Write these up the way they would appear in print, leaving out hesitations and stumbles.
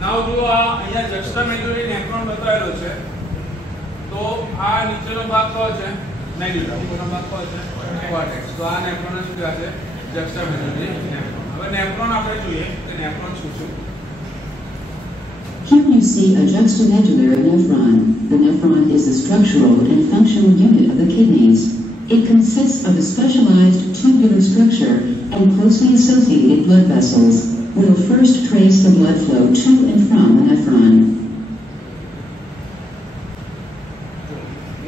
નાવ જો આ અહીંયા જક્સ્ટામેડ્યુલરી નેફ્રોન બતાવેલો છે તો આ નીચેનો ભાગ કયો છે મેડ્યુલા ઉપરનો ભાગ કયો છે કોર્ટેક્સ તો આ નેફ્રોન શું કહેવાય છે જક્સ્ટામેડ્યુલરી નેફ્રોન હવે નેફ્રોન આપણે જોઈએ કે નેફ્રોન શું છે Here you see a juxtamedullary nephron. The nephron is the structural and functional unit of the kidneys. It consists of a specialized tubular structure and closely associated blood vessels. We'll first trace the blood flow to and from the nephron.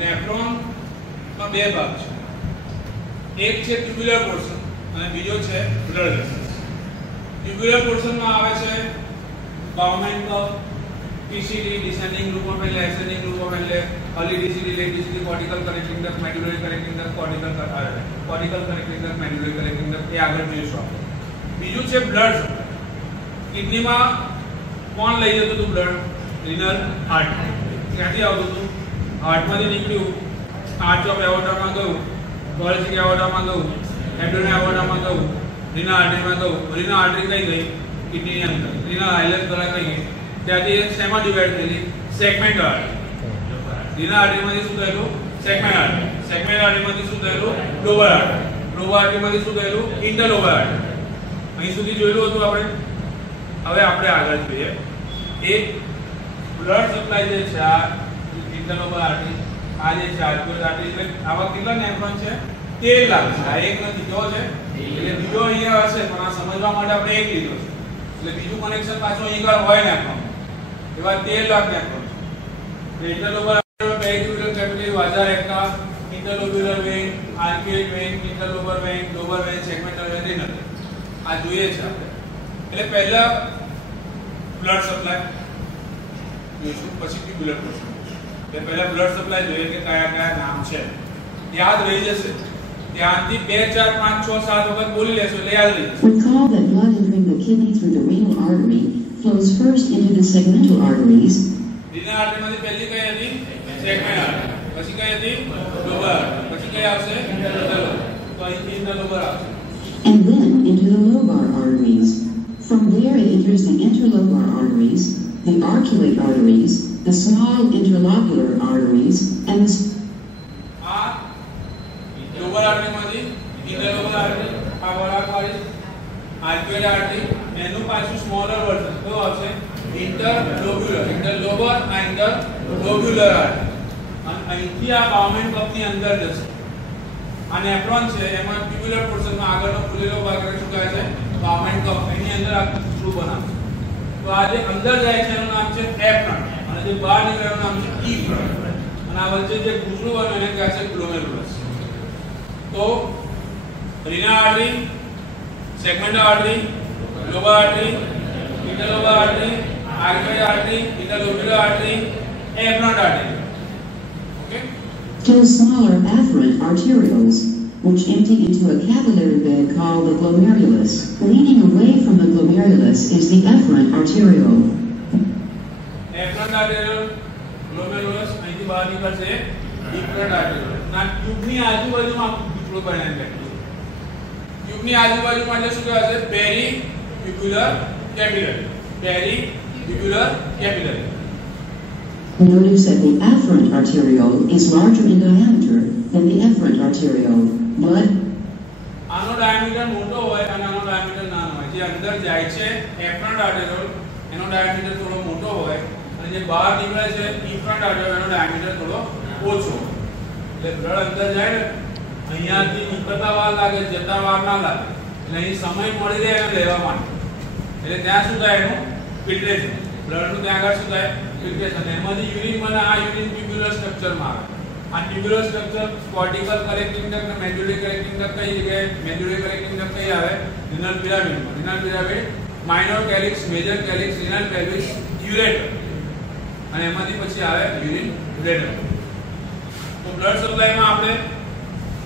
Nephron માં બે ભાગ છે. એક છે tubular portion અને બીજો છે blood vessels. Tubular portion માં આવે છે Bowman curve, TCD, descending group of એટલે ascending group of એટલે early DCD, late DCD, cortical connecting duct, medullary connecting duct, cortical connecting duct, medullary connecting duct એ આગળ જોઈશું આપણે. બીજું છે blood supply. કિડનીમાં કોણ લઈ જતું હતું બ્લડ રિનલ હાર્ટ ક્યાંથી આવતું હતું હાર્ટમાંથી નીકળ્યું આર્ચ ઓફ એવોર્ટામાં ગયું કોલેજિક એવોર્ટામાં ગયું એબ્ડોમિનલ એવોર્ટામાં ગયું રિનલ આર્ટરીમાં ગયું રિનલ આર્ટરી કઈ ગઈ કિડનીની અંદર રિનલ આઇલેટ દ્વારા કઈ ગઈ ત્યાંથી શેમાં ડિવાઇડ થયેલી સેગમેન્ટ આર્ટરી રિનલ આર્ટરીમાંથી શું થયેલું સેગમેન્ટ આર્ટરીમાંથી શું થયેલું લોબર આર્ટરીમાંથી શું થયેલું ઇન્ટરલોબર આર્ટરી અહીં સુધી જોયેલું હતું આપણે હવે આપણે આગળ જોઈએ એક બ્લડ સપ્લાય જે છે આ ઇન્ટરલોબર આર્ટરી આ જે છે આર્ટરી એટલે આવા કેટલા નેફ્રોન છે 13 લાખ છે આ એક નથી કેવો છે એટલે બીજો અહીંયા હશે પણ આ સમજવા માટે આપણે એક લીધો છે એટલે બીજું કનેક્શન પાછું અહીંયા હોય નેફ્રોન એવા 13 lakh nephron interlobar peritubular capillary vasa recta interlobular vein arcuate vein interlobar vein lobar vein segmental vein renal આ જોઈએ છે આપણે એટલે પહેલા બ્લડ સપ્લાય જોઈશું પછી ટ્યુબ્યુલર પોર્શન એટલે પહેલા બ્લડ સપ્લાય જોઈએ કે કયા કયા નામ છે યાદ રહી જશે ધ્યાનથી 2 4 5 6 7 વખત બોલી લેશો એટલે યાદ રહી જશે Recall that blood entering the kidney through the renal artery flows first into the segmental arteries. renal artery માંથી પહેલી કઈ હતી સેગમેન્ટ આર્ટરી પછી કઈ હતી લોબર પછી કઈ આવશે ઇન્ટરલોબર તો અહીં ઇન્ટરલોબર આવશે And then into the lobar arteries. From there it enters the interlobar arteries, the arcuate arteries, the small interlobular arteries, and the lobar artery, interlobar artery, arcuate artery, and smaller version. So also interlobular and interlobular artery. And અહીંથી આ બાઉમેન કપની અંદર જશે આ nephron છે એમાં tubular પોર્શનમાં આગળનો ખુલેલો ભાગ શું કહે છે બાઉમેન કપ એની અંદર આ થ્રુ બનાવે તો આ જે અંદર જાય છે એનું નામ છે નેફ્રોન અને જે બહાર નીકળે એનું નામ છે ઇફ્રોન અને આ વચ્ચે જે ગુસરું બને એને કહે છે ગ્લોમેરુલસ તો renal artery segmental artery lobar artery interlobar artery artery artery interlobular artery afferent artery to the smaller afferent arterioles, which empty into a capillary bed called the glomerulus. Leading away from the glomerulus is the efferent arteriole. Efferent arteriole, glomerulus, અહીંથી બહાર નીકળશે efferent arteriole. ના ટ્યુબની આજુબાજુમાં ટુકડો બનાવીને લખ્યું. ટ્યુબની આજુબાજુમાં એટલે શું કહેવાય છે પેરીટ્યુબ્યુલર capillary. પેરીટ્યુબ્યુલર capillary. Notice that the afferent arteriole is larger in diameter than the efferent arteriole, but આનો ડાયામીટર મોટો હોય અને આનો ડાયામીટર નાનો હોય. જે અંદર જાય છે efferent arteriole એનો ડાયામીટર થોડો મોટો હોય અને જે બહાર નીકળે છે efferent arteriole એનો ડાયામીટર થોડો ઓછો. એટલે બ્લડ અંદર જાય ને અહીંયાથી નીકળતા વાર લાગે જતા વાર ના લાગે. એટલે અહીં સમય મળી રહે એને લેવા માટે. એટલે ત્યાં શું થાય એનું ફિલ્ટ્રેશન બ્લડનું ત્યાં આગળ શું થાય ફિલ્ટ્રેશન એમાંથી યુરિન બને આ યુરિન ટ્યુબ્યુલર સ્ટ્રક્ચરમાં આવે. આ tubular structure cortical collecting duct અને મેડ્યુલરી કલેક્ટિંગ ડક્ટ કઈ જગ્યાએ મેડ્યુલરી કલેક્ટિંગ ડક્ટ કઈ આવે રિનલ પિરામિડમાં renal pyramid minor calyx major calyx renal pelvis ureter અને એમાંથી પછી આવે યુરિન યુરેટર. તો બ્લડ સપ્લાયમાં આપણે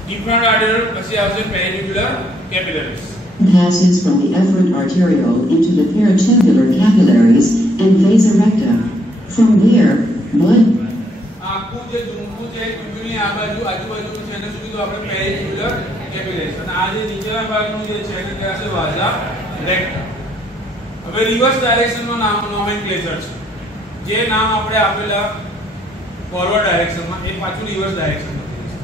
ડિફરન્ટ આર્ટેરિયોલ પછી આવશે peritubular capillaries passes from the efferent arteriole into the peritubular capillaries and vasa recta. From there, blood આખું જે ઝુમકું છે ટ્યુબ્યુલની આજુબાજુ છે એને શું કીધું આપણે પેરિટ્યુબ્યુલર કેપિલરીઝ અને આ જે નીચેના ભાગનું જે છે એને કહેવાય છે વાઝા રેક્ટા. હવે રિવર્સ ડાયરેક્શનનો નોમેનક્લેચર છે. જે નામ આપણે આપેલા ફોરવર્ડ ડાયરેક્શનમાં એ પાછું રિવર્સ ડાયરેક્શનમાં થઈ જશે.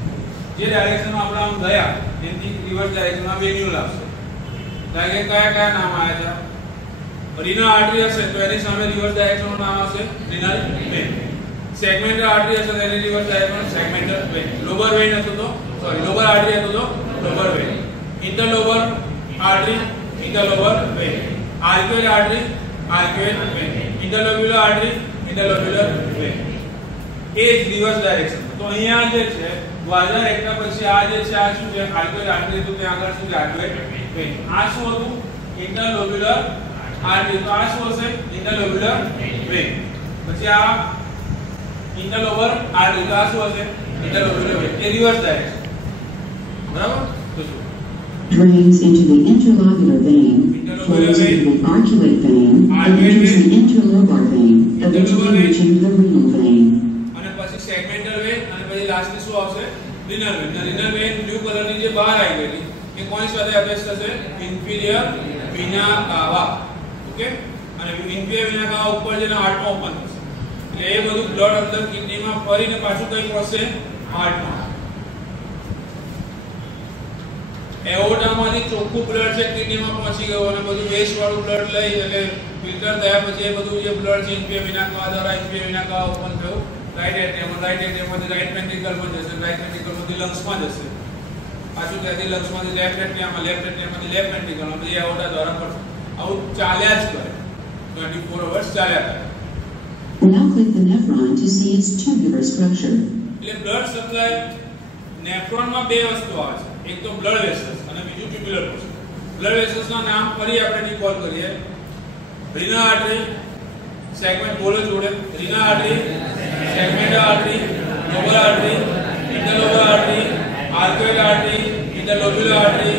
જે ડાયરેક્શનમાં આપણે આમ ગયા એની રિવર્સ ડાયરેક્શનમાં વેન્યુલ આવશે. કારણ કે કયા નામ આવ્યા છે? રીનલ આર્ટરી હશે તો એની સામે રિવર્સ ડાયરેક્શનનું નામ આવશે રીનલ વેન. સેગમેન્ટલ આર્ટરી હશે તો એની reverse direction segmental vein. Lobar vein હતો તો લોબર આર્ટરી હતો તો lobar vein. Interlobar artery interlobar vein. Arcuate artery arcuate vein. Interlobular artery interlobular vein. એ જ રિવર્સ ડાયરેક્શન. તો અહીંયા જે છે વાઝા રેક્ટા પછી આ જે છે આ શું છે? આર્ક્યુએટ આર્ટરી. તો ત્યાં આગળ શું છે? આર્ક્યુએટ વેન. આ શું હતું? ઇન્ટરલોબ્યુલર આર્ટરી. તો આ શું હશે? ઇન્ટરલોબ્યુલર વેન. પછી આ ઇન્ટરલોબર આર્ટરી. તો આ શું હશે? ઇન્ટરલોબ્યુલર વેન. એ રિવર્સ ડાયરેક્શન. બરાબર? તો શું drains into the interlobular vein, flows into the arcuate vein, and enters the interlobar vein, eventually reaching the renal vein. અને પછી સેગમેન્ટલ વેન અને પછી લાસ્ટમાં શું આવશે? Renal vein. Renal vein blue કલરની જે બહાર આવી ગઈ એ કોની સાથે અટેચ થશે? ઇન્ફિરિયર વિના કાવા. ઓકે? અને ઇન્ફિરિયર વિના કાવા ઉપર જઈને હાર્ટમાં ઓપન થશે. એટલે એ બધું બ્લડ અંદર કિડનીમાં ફરીને પાછું કઈ પહોંચશે? હાર્ટમાં. એઓર્ટામાંથી ચોખ્ખું બ્લડ છે કિડનીમાં પહોંચી ગયું અને બધું વેસ્ટ વાળું બ્લડ લઈ એટલે ફિલ્ટર થયા પછી એ બધું જે બ્લડ છે ઇન્ફિરિયર વિના કાવા દ્વારા ઇન્ફિરિયર વિના કાવા ઓપન થયું રાઈટ એટ્રિયમમાંથી રાઈટ વેન્ટ્રિકલમાં જશે. રાઈટ વેન્ટ્રિકલમાંથી લંગ્સમાં જશે. પાછું ત્યાંથી લંગ્સમાંથી લેફ્ટ એટ્રિયમમાં, લેફ્ટ એટ્રિયમમાંથી લેફ્ટ વેન્ટ્રિકલમાં, પછી એઓર્ટા દ્વારા પડશે. આવું ચાલ્યા જ કરે. 24 અવર્સ ચાલ્યા કરે. Now click the nephron to see its tubular structure. એટલે બ્લડ સપ્લાય નેફ્રોનમાં બે વસ્તુ આવે છે. એક તો બ્લડ વેસલ્સ અને બીજું ટ્યુબ્યુલર પોર્શન. બ્લડ વેસલ્સના નામ ફરી આપણે રિકોલ કરીએ. રીનલ આર્ટરી સેગમેન્ટ બોલો જોડે. Renal artery, segmental artery, lobar artery, interlobar artery, arcuate artery, interlobular artery,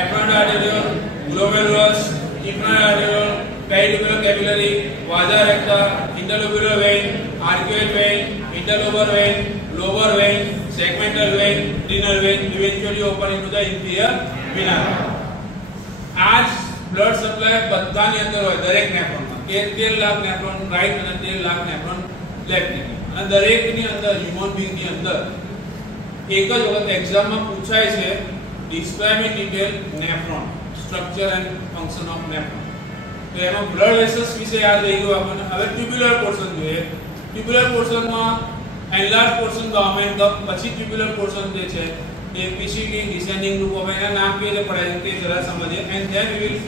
afferent arteriole, glomerulus, infrarectal arteriole, peritubular capillary, vasa recta, interlobular vein, arcuate vein, interlobar vein, lower vein, segmental vein, renal vein, eventually open into the inferior vena. आज blood supply બધાની અંદર હોય દરેક નેફ્રોનમાં. 13 lakh nephron right અને 13 lakh nephron left ની. અને દરેકની અંદર હ્યુમન બીંગ ની અંદર એક જ વખત એક્ઝામમાં પૂછાય છે describe in detail nephron, structure and function of nephron. તો એમાં blood vessels વિશે યાદ રહી ગયું આપણને. હવે ટ્યુબ્યુલર પોર્શન જોઈએ. ટ્યુબ્યુલર પોર્શનમાં enlarged portion government cup પછી tubular portion જે છે એ PCD descending group of એના નામ કે જે પડાય કે જરા સમજીએ and then we will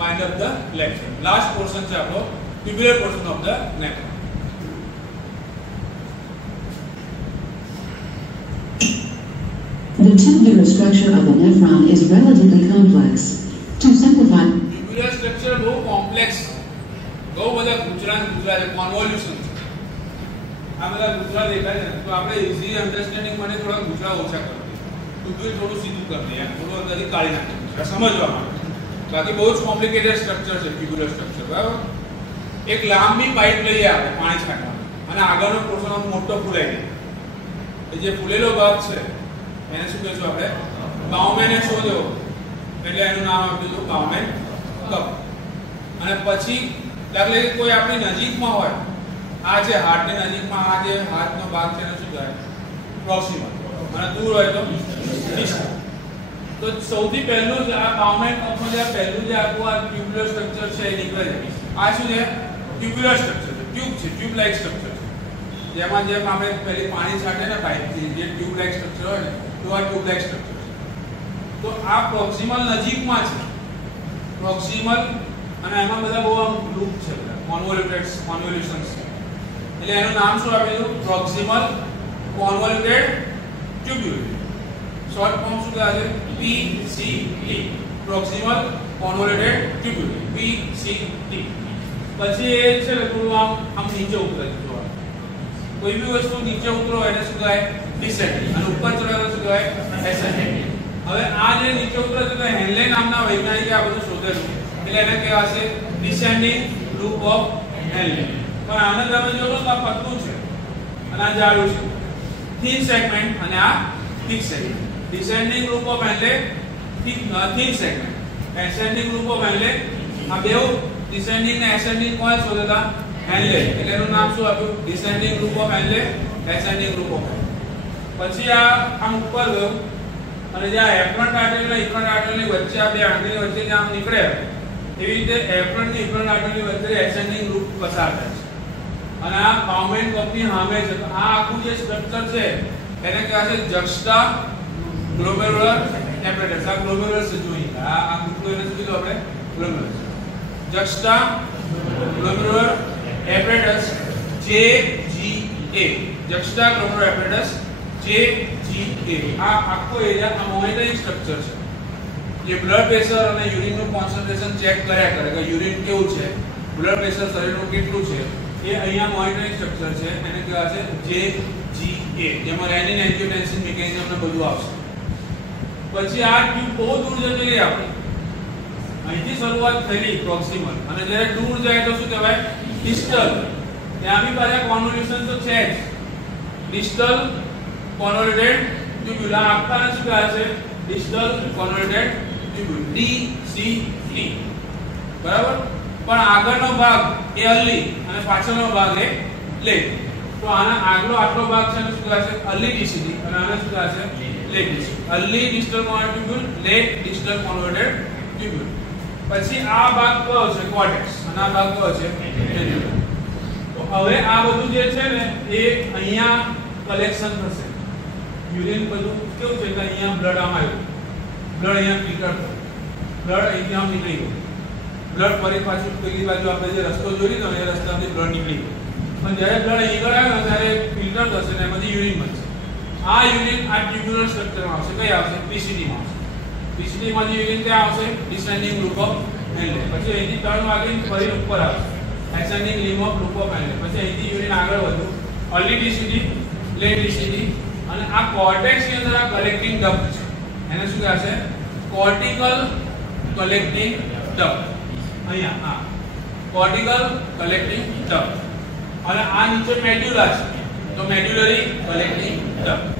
wind up the lecture. Last portion છે આપણો tubular portion of the nephron. The tubular structure of the nephron is relatively complex. To simplify, tubular structure બહુ complex બહુ બધા ગુજરાત convolution. આ બધા ગુજરાત દેખાય છે તો આપણે ઈઝી અન્ડરસ્ટેન્ડિંગ માટે થોડા ગુજરાત ઓછા કરી દઈએ. ટ્યુબ્યુલ થોડું સીધું કરી દઈએ, થોડું અંદરથી કાઢી નાખીએ સમજવા માટે. બાકી બહુ જ કોમ્પ્લિકેટેડ સ્ટ્રક્ચર છે ટ્યુબ્યુલર સ્ટ્રક્ચર. બરાબર? એક લાંબી પાઇપ લઈએ આપણે પાણી છાંટવા અને આગળનો પોર્શન આમ મોટો ફૂલાઈ જાય. એ જે ફૂલેલો ભાગ છે એને શું કહીશું આપણે? બાઉમેને શોધ્યો એટલે એનું નામ આપ્યું બાઉમેન કપ. અને પછી દાખલા કે કોઈ આપણી નજીકમાં હોય, આ જે હાર્ટની નજીકમાં આ જે હાથનો ભાગ છે એને શું કહેવાય? પ્રોક્સિમલ. અને દૂર હોય તો ડિસ્ટલ. તો સૌથી પહેલું જ આ બાઉમેન કપમાં જે પહેલું જે આખું આ ટ્યુબ્યુલર સ્ટ્રક્ચર છે એ નીકળે છે. આ શું છે? ટ્યુબ્યુલર સ્ટ્રક્ચર છે. ટ્યુબ છે, ટ્યુબ લાઇક સ્ટ્રક્ચર છે. જેમાં જેમ આપણે પહેલી પાણી છાંટે ને પાઇપથી જે ટ્યુબ લાઇક સ્ટ્રક્ચર હોય ને તો આ ટ્યુબ લાઇક સ્ટ્રક્ચર છે. તો આ પ્રોક્સિમલ નજીકમાં છે. પ્રોક્સિમલ અને એમાં બધા બહુ આમ લૂપ છે, કોન્વોલ્યુશન્સ છે. એટલે એનું નામ શું આપેલું? Proximal convoluted tubule. Short form શું કહેવાય છે? PCT. Proximal convoluted tubule, PCT. પછી એ છે ને થોડું આમ નીચે ઉતરે છે. કોઈ બી વસ્તુ નીચે ઉતરો એને શું કહેવાય? ડિસેન્ડિંગ. અને ઉપર ચડે તો શું કહેવાય? એસેન્ડિંગ. હવે આ જે નીચે ઉતરે છે તો હેનલે નામના વૈજ્ઞાનિકે આ બધું શોધેલું. એટલે એને કહેવાશે ડિસેન્ડિંગ લૂપ ઓફ હેનલે. પણ આને તમે જોશો તો આ પતલું છે અને આ જાડું છે. થિન સેગમેન્ટ અને આ thick segment. Descending loop of Henle thin segment. Ascending loop of Henle આ બેવ ડિસેન્ડિંગ ને એસેન્ડિંગ કોણ શોધે હતા હેનલે એટલે એનું નામ શું આપ્યું descending group of Henle ascending group of પછી આ આમ ઉપર ગયો અને જ્યાં એફ્રન્ટ આર્ટરી અને ઇફ્રન્ટ આર્ટરીની વચ્ચે આ બે આંગળીની વચ્ચે જે આમ નીકળે એવી રીતે એફ્રન્ટ અને ઇફ્રન્ટ આર્ટરીની વચ્ચે એસેન્ડિંગ ગ્રુપ પસાર થાય છે અને આ બાઉમેન કપની સામે છે તો આ આખું જે સ્ટ્રક્ચર છે એને કહેવાય છે જક્સ્ટા ગ્લોમેરુલર એપરેટસ આ ગ્લોમેરુલસ જોઈએ આ કુકલો એને શું કીધું આપણે ગ્લોમેરુલસ જક્સ્ટા ગ્લોમેરુલર એપરેટસ JGA જક્સ્ટા ગ્લોમેરુલર એપરેટસ JGA આ આખો એરિયા આ મોનિટરિંગ સ્ટ્રક્ચર છે જે બ્લડ પ્રેશર અને યુરિનનું કોન્સન્ટ્રેશન ચેક કર્યા કરે કે યુરિન કેવું છે બ્લડ પ્રેશર શરીરનું કેટલું છે એ અહીંયા મોનિટરિંગ સ્ટ્રક્ચર છે એને કહેવાય છે JGA જેમાં રેનિન એન્જિયોટેન્સિન મિકેનિઝમ ને બધું આવશે પછી આ ટ્યુબ બહુ દૂર જતી રહી આપણી અહીંથી શરૂઆત થયેલી પ્રોક્સિમલ અને જ્યારે દૂર જાય તો શું કહેવાય ડિસ્ટલ ત્યાં બી પાછા કોન્વોલ્યુશન તો છે જ ડિસ્ટલ કોન્વોલ્યુટેડ ટ્યુબ્યુલ આ આખા શું કહેવાય છે ડિસ્ટલ કોન્વોલ્યુટેડ ટ્યુબ્યુલ DCT બરાબર પણ આગળનો ભાગ એ અર્લી અને પાછળનો ભાગ એ લેટ તો આના આગળનો આટલો ભાગ છે શું કહેવાય છે અર્લી DCT અને આને શું કહેવાય છે late DCT early distal convoluted tubule late distal convoluted tubule પછી આ ભાગ કયો છે કોર્ટેક્સ અને આ ભાગ કયો છે મેડ્યુલા તો હવે આ બધું જે છે ને એ અહીંયા કલેક્શન થશે યુરિન બધું કેવું છે કે અહીંયા બ્લડ આમ આવ્યું બ્લડ અહીંયા ફિલ્ટર થયું બ્લડ અહીંથી આમ નીકળી ગયું બ્લડ ફરી પાછું પેલી બાજુ આપણે જે રસ્તો જોઈ લીધો એ રસ્તામાંથી બ્લડ નીકળી ગયું પણ જ્યારે બ્લડ અહીં આવ્યો ને ત્યારે ફિલ્ટર થશે ને એમાંથી યુરિન બનશે આ યુરિન આ ટ્યુબ્યુલર સ્ટ્રક્ચરમાં આવશે કઈ આવશે PCT માં આવશે PCT માંથી યુરિન ક્યાં આવશે ડિસેન્ડિંગ લૂપ ઓફ હેનલે પછી અહીંથી ટર્ન વાગીને ફરી ઉપર આવશે ascending limb of loop of Henle પછી અહીંથી યુરિન આગળ વધ્યું અર્લી DCT લેટ DCT અને આ કોર્ટેક્સ ની અંદર આ કલેક્ટિંગ ડક્ટ છે એને શું કહેવાય છે કોર્ટિકલ કલેક્ટિંગ ડક્ટ અહીંયા આ કોર્ટિકલ કલેક્ટિંગ ડક્ટ અને આ નીચે મેડ્યુલા છે તો મેડ્યુલરી કલેક્ટિંગ ડક્ટ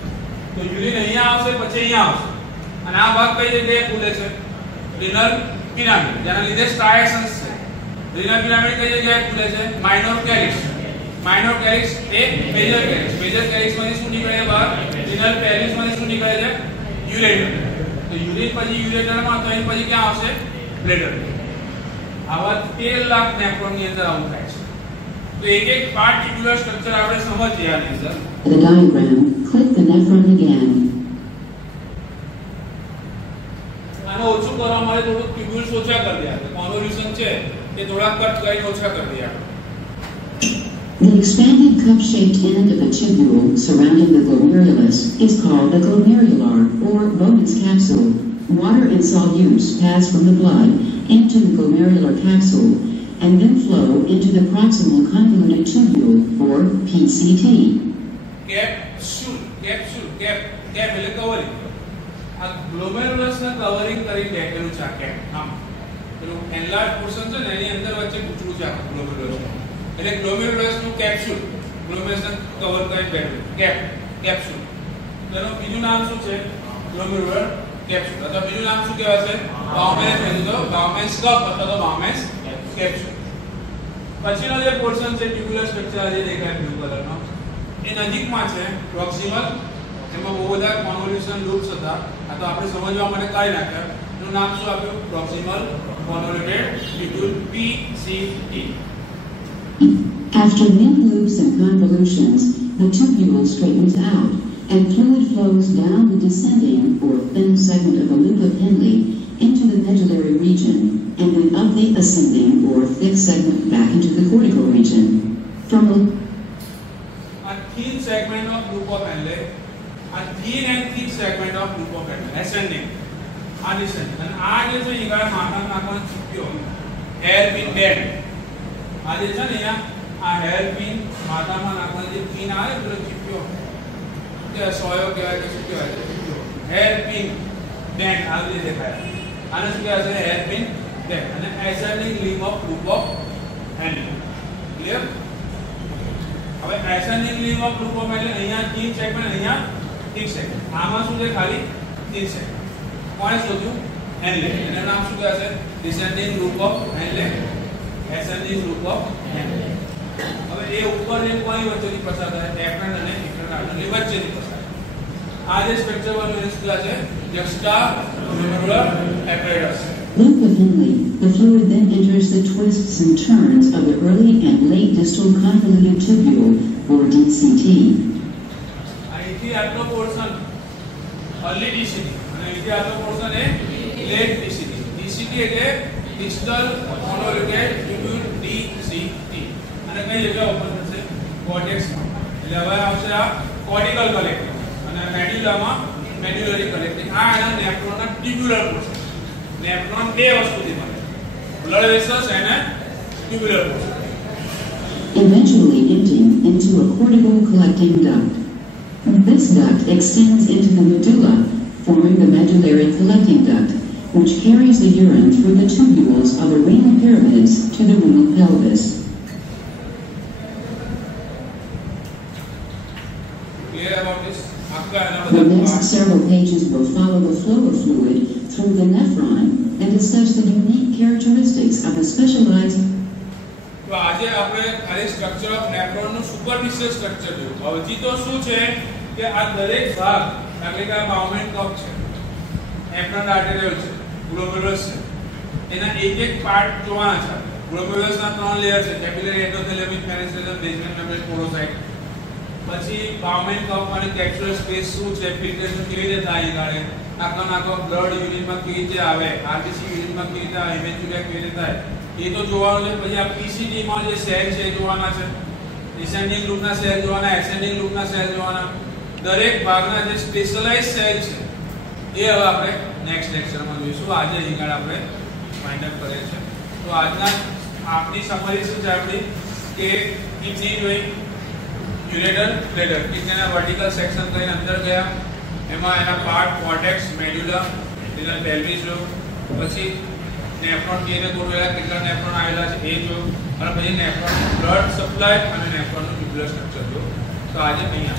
તો યુરિન અહીંયા આવશે પછી અહીંયા આવશે અને આ ભાગ કઈ જગ્યાએ ખુલે છે રિનલ પિરામિડ જેના લીધે સ્ટ્રાયસન્સ છે રિનલ પિરામિડ કઈ જગ્યાએ ખુલે છે માઇનોર કેલિક્સ એ મેજર કેલિક્સ માંથી શું નીકળે બહાર રિનલ પેરિસ માંથી શું નીકળે છે યુરેટર તો યુરિન પછી યુરેટર માં તો અહીં પછી ક્યાં આવશે બ્લેડર આવા 13 લાખ નેફ્રોન ની અંદર આવું થાય છે તો એક એક પાર્ટિક્યુલર સ્ટ્રક્ચર આપણે સમજીએ આની અંદર The diagram, click the nephron again. આનો ઓછું કરવા માટે થોડું ટ્યુબ્યુલ્સ ઓછા કરી દે આપણે કોન્વોલ્યુશન છે એ થોડા કટ કરીને ઓછા કરી દે આપણે The expanded cup-shaped end of a tubule surrounding the glomerulus is called the glomerular or Bowman's capsule. Water and solutes pass from the blood into the glomerular capsule and then flow into the proximal convoluted tubule or PCT. Capsule એટલે covering આ ગ્લોમેરુલસ ને covering કરી બેઠેલું છે આ cap આમ પેલું enlarge portion છે ને એની અંદર વચ્ચે પૂછડું છે આ ગ્લોમેરુલસ એટલે ગ્લોમેરુલસ નું કેપ્સ્યુલ ગ્લોમેરુલસ ને કવર કરી બેઠેલું કેપ્સ્યુલ તેનું બીજું નામ શું છે ગ્લોમેરુલર કેપ્સ્યુલ અથવા બીજું નામ શું કહેવાય છે બાઉમેન્સ કપ અથવા તો બાઉમેન્સ કેપ્સ્યુલ પછીનો જે પોર્શન છે ટ્યુબ્યુલર સ્ટ્રક્ચર જે દેખાય બ્લુ કલરનો એ નજીકમાં છે પ્રોક્સિમલ એમાં બહુ બધા કોન્વોલ્યુશન લૂપ્સ હતા આ તો આપણે સમજવા માટે કાઢી નાખ્યા એનું નામ શું આપ્યું proximal convoluted tubule PCT. After many loops and convolutions, the tubule straightens out and fluid flows down the descending or thin segment of the loop of Henle into the medullary region and then up the ascending or thick segment back into the cortical region. From a thin segment of loop of Henle, a thin and thick segment of loop of Henle, ascending, descending. And આ જે છે ઈગા માથા નાખવાનો ચીપ્યો hair pin band આ જે છે ને આ હેર પિન માથામાં નાખવાનો જે પિન આવે પેલો ચીપ્યો કે સોયો કહેવાય કે શું કહેવાય છે હેર પિન બેન્ડ આવી રીતે દેખાય આને શું કહેવાય છે હેર પિન બેન્ડ અને ascending limb of loop of Henle. Clear હવે ascending limb of loop of Henle અહીંયા થીન સેગમેન્ટ અહીંયા થીક સેગમેન્ટ આમાં શું છે ખાલી થીન સેગમેન્ટ કોણે શોધ્યું Henle એનું નામ શું કહેવાય છે descending loop of Henle ascending loop of nephron. હવે એ ઉપર એ કોઈ વચ્ચેથી પસાર થાય એફરન્ટ અને ઇફરન્ટ આર્ટરી વચ્ચેથી પસાર થાય. આ જે સ્ટ્રક્ચર બન્યું છે જસ્ટા ગ્લોમેરુલર apparatus. Locally, the fluid then enters the twists and turns of the early and late distal convoluted tubule, or DCT. અહીંથી આટલો પોર્શન અર્લી ડીસીટી અને અહીંથી આટલો પોર્શન એ લેટ ડીસીટી. ડીસીટી એટલે ડિસ્ટલ કોન્વોલ્યુટેડ ટ્યુબ્યુલ ડીસીટી. અને કઈ જગ્યા ઓપન થશે? કોર્ટેક્સમાં. એટલે હવે આવશે આ કોર્ટિકલ કલેક્ટર અને મેડ્યુલામાં મેડ્યુલરી કલેક્ટિંગ. આ એના નેફ્રોનના ટ્યુબ્યુલર પોર્શન. નેફ્રોન બે વસ્તુથી બને, બ્લડ વેસલ્સ અને tubular portion. Eventually emptying into a cortical collecting duct. This duct extends into the medulla, forming the medullary collecting duct, which carries the urine through the tubules of the renal pyramids to the renal pelvis. Clear about this? The next several pages will follow the flow of fluid through the nephron and discuss the unique characteristics of the specialized. તો આજે આપણે ખાલી structure of nephron નું superficial structure જોયું. હજી તો શું છે કે આ દરેક ભાગ એટલે કે આ બાઉમેન્ટ કપ છે, એફરન્ટ આર્ટેરિયલ છે, ગ્લોમેરુલસ છે, એના એક પાર્ટ જોવાના છે. ગ્લોમેરુલસ ના 3 લેયર છે: કેપિલરી, એન્ડોથેલિયમ, પેનિસિલિયમ, બેઝમેન્ટ મેમ્બ્રેન, પોરોસાઇટ. પછી બાઉમેન્ટ કપ અને કેપ્સ્યુલર સ્પેસ શું છે, ફિલ્ટ્રેશન કેવી રીતે થાય, ગાડે આખો બ્લડ યુરિનમાં કેવી રીતે આવે, આરબીસી યુરિનમાં કેવી રીતે આવે, ઇવેન્ચ્યુઅલી કેવી રીતે થાય એ તો જોવાનું છે. પછી આ પીસીડી માં જે સેલ છે એ જોવાના છે, ડિસેન્ડિંગ લૂપના સેલ જોવાના, એસેન્ડિંગ લૂપના સેલ જોવાના. દરેક ભાગના જે સ્પેશિયલાઇઝ સેલ છે એ હવે આપણે નેક્સ્ટ લેક્ચરમાં જોઈશું. આજે અહીંયા આપણે ફાઇન્ડ અપ કરીએ છીએ. તો આજના આપની સમરી શું છે આપણી કે કિડની જોઈ, યુરેટર, બ્લેડર. કિડનીના વર્ટિકલ સેક્શન કરીને અંદર ગયા, એમાં એના part cortex, medulla, renal pelvis જો, પછી નેફ્રોન કેને ગોળવેલા કેટલા નેફ્રોન આવેલા છે એ જો, અને પછી નેફ્રોન બ્લડ સપ્લાય અને નેફ્રોનનું ટ્યુબ્યુલર સ્ટ્રક્ચર જો. તો આજે અહીંયા